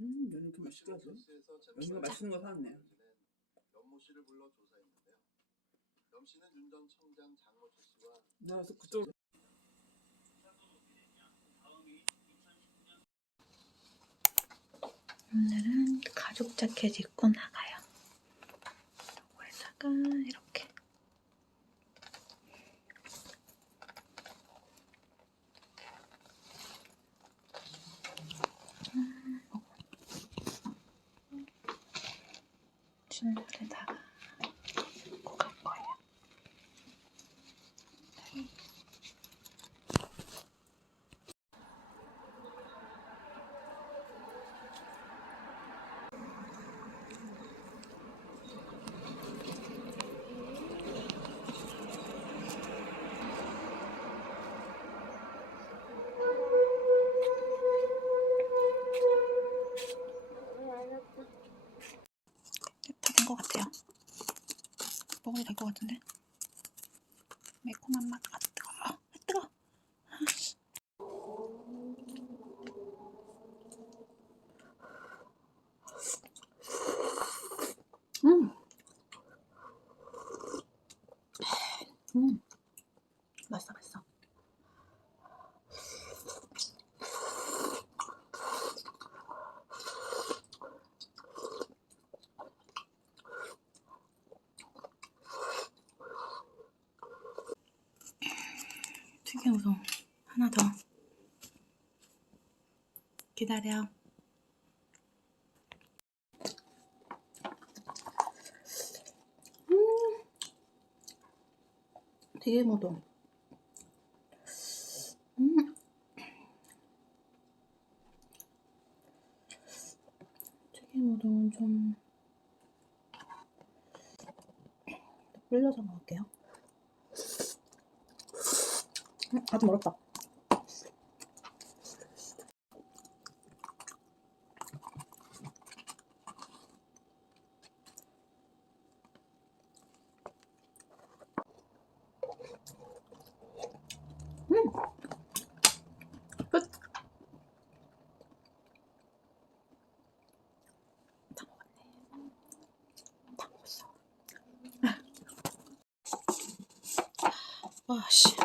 음, 면이 이렇게 하지? 연이가 맛있는 거 사왔네. 연모 씨를 불러 조사했는데요. 염 씨는 윤전 청장 장모철 씨와 나 그래서 그쪽 오늘은 가죽 자켓 입고 나가요. 여기다가 이렇게. 진열에다가 입고 갈 거예요. 다 된 것 같아요. 먹어도 될 것 같은데. 매콤한 맛. 아 뜨거. 아 뜨거. 아씨. 음. 음. 맛있어 맛있어. 튀김우동 하나 더 기다려. 음. 튀김우동 음. 튀김우동은 좀 불려서 먹을게요. 음, 아직 멀었다. 음! 끝! 다 먹었네. 다 먹었어. 아, 씨.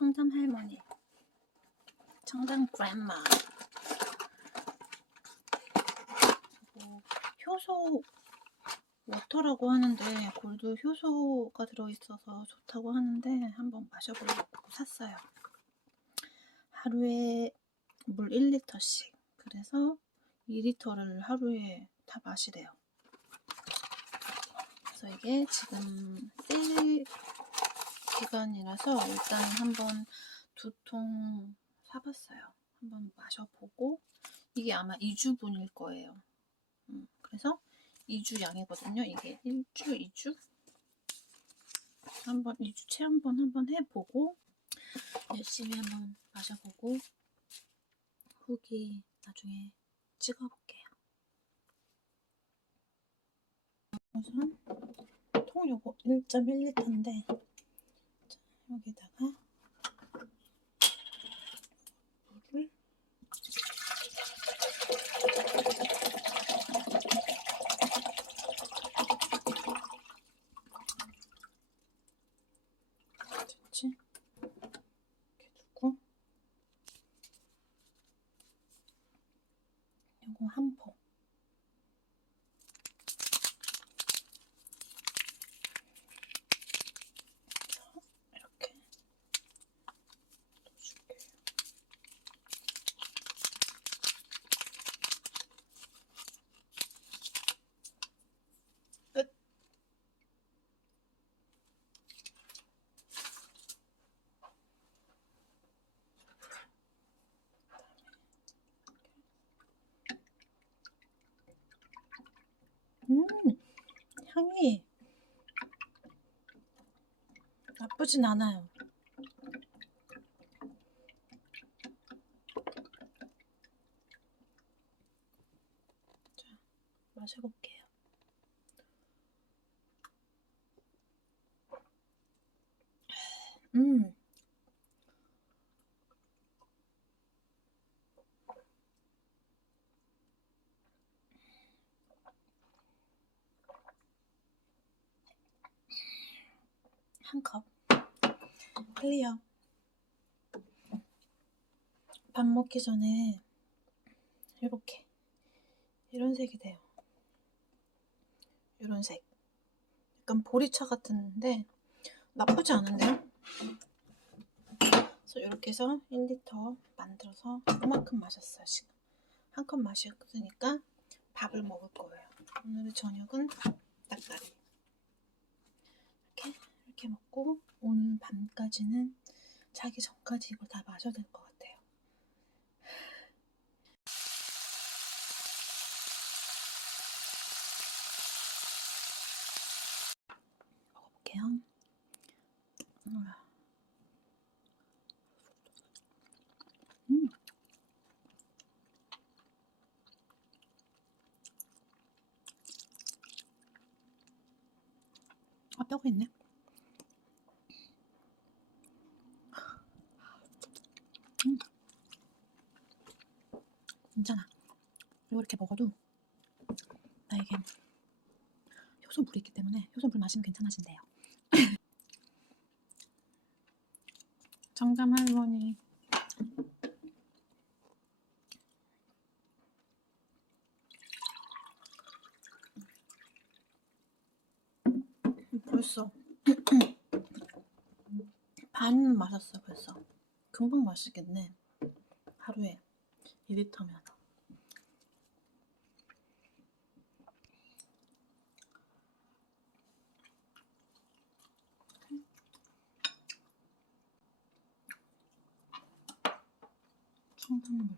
청담 할머니, 청담 그랜마. 그리고 효소 워터라고 하는데 골드 효소가 들어있어서 좋다고 하는데 한번 마셔보려고 샀어요. 하루에 물 1리터씩. 그래서 2리터를 하루에 다 마시래요. 그래서 이게 지금 세일 기간이라서 일단 한번 두 통 사봤어요. 한번 마셔보고 이게 아마 2주분일 거예요. 음, 그래서 2주 양이거든요. 이게 1주, 2주 한번 2주째 한번 한번 해보고 열심히 한번 마셔보고 후기 나중에 찍어볼게요. 우선 통 요거 1.1리터인데 여기다가 물을 됐지? 이렇게 두고 요거 한 포. 이렇게 향이 나쁘진 않아요. 자, 마셔볼게요. 음. 한 컵. 클리어. 밥 먹기 전에 이렇게 이런 색이 돼요. 이런 색. 약간 보리차 같은데 나쁘지 않은데요? 그래서 이렇게 해서 1리터 만들어서 이만큼 마셨어요 지금. 한 컵 마셨으니까 밥을 먹을 거예요. 오늘의 저녁은 닭다리. 이렇게 이렇게 먹고 오늘 밤까지는 자기 전까지 이걸 다 마셔야 될 것 같아요. 먹어볼게요. 음. 아, 뼈가 있네. 음. 괜찮아. 이거 이렇게 먹어도 나에겐 효소물이 있기 때문에 효소물 마시면 괜찮아진대요. 정감 할머니. 벌써 반 마셨어 벌써. 금방 마시겠네. 하루에 2리터면. 청산물.